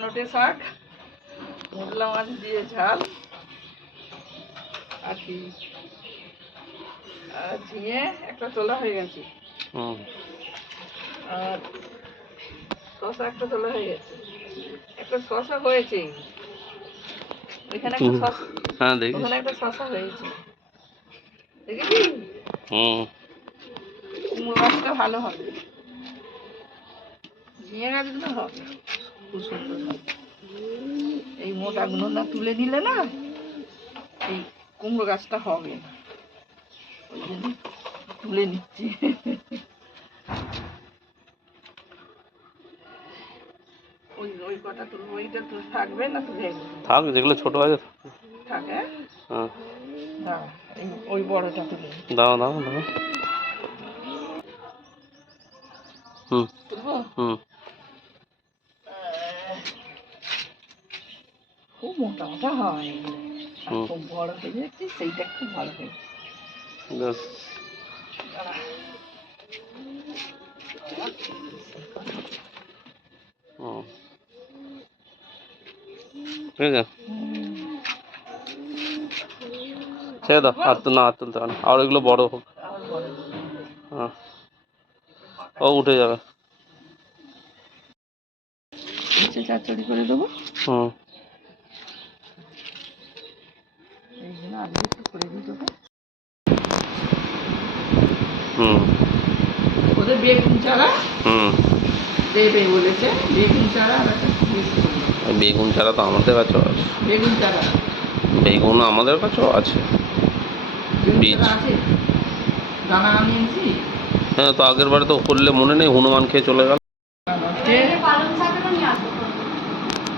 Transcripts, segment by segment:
নোটে শাক মোটলা মাছ দিয়ে ঝাল আর কি? আর ঝিঙে একটা তোলা হয়ে গেছে। আর শশা একটা তোলা হয়ে গেছে। একটা শশা হয়েছে। ওইখানে একটা। শশা হ্যাঁ ওখানে একটা শশা হয়েছে। দেখেছি? হুম। কুমড়ো গাছটা ভালো হবে। ঝিঙে গাছগুলো হবে। খুব সুন্দর এই মোটাগুলো না তুলে নিলে না এই কুমড়ো গাছটা হবে না। ওই জন্য তুলে নিচ্ছি। ওই ওই কটা তুলবো ওইটা তুলে থাকবে না তুলে থাক যেগুলো ছোট আছে। থাকে? হ্যাঁ। ওই বড়টা তুলে দাও দাও দাও। হুম। খুব মোটা মোটা হয়। খুব বড় হয়ে যাচ্ছে সেইটা খুব ভালো ঠিক আছে ছেড়ে দাও আর তো না আর তুলতে হবে না। আর এগুলো বড় হোক। হ্যাঁ। ও উঠে যাবে। নিচে চারচড়ি করে দেবো। এই জন্য আগে একটু করে দেবো। ওদের বেগুন চারা দেবে বলেছে। বেগুন চারা আর একটা বীজ করল। আর বেগুন চারা তো আমাদের কাছেও আছে। বেগুন চারা। বেগুন আমাদের কাছেও আছে। বীজ। দানা আনিয়েছি হ্যাঁ তো আগের বারে তো করলে মনে নেই হনুমান খেয়ে চলে গেল।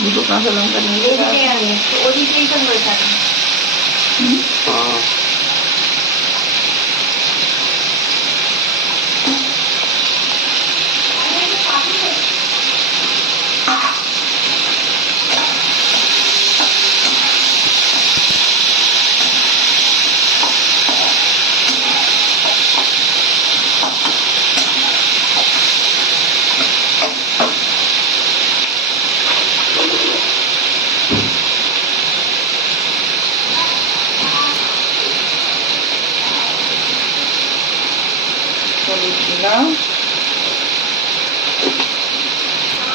Dito kaso lang kanina. Hindi kaya yun. So, only three conversion. Hmm? Oo. Uh. হলুদ দিলাম।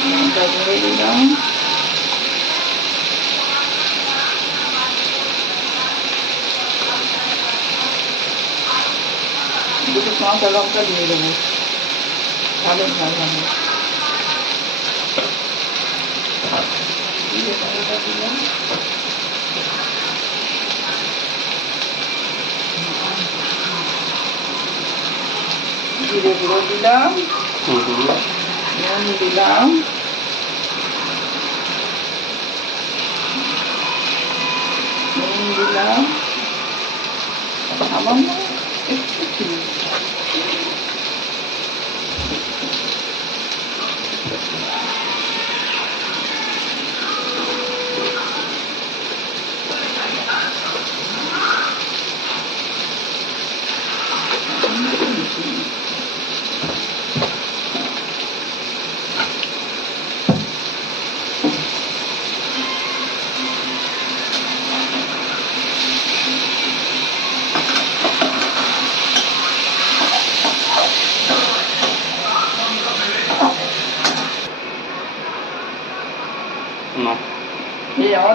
লঙ্কা গুঁড়ো দিলাম। দুটো কাঁচা লঙ্কা দিয়ে দেবো। ভালো ভালো দিয়ে লঙ্কা দিলাম। জিরে গুঁড়ো দিলাম। নুন দিলাম। নুন দিলাম। সামান্য একটু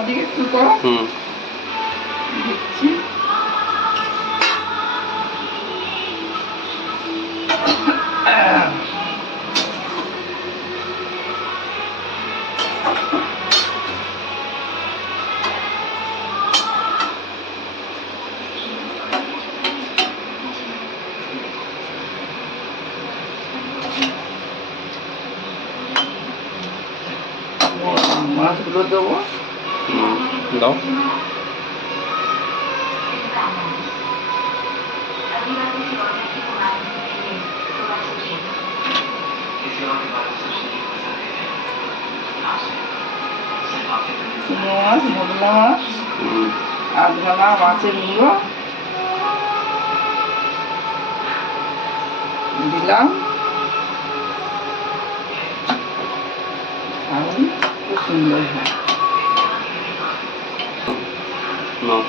বাবার দিকে একটু করো। দেখছি। মাছগুলো দেবো। দাও মাছ মোগলা মাছ মাছের মূলো দিলাম আর খুব সুন্দর হয় নাও।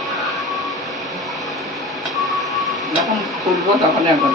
যখন খুলবো তখন একবার।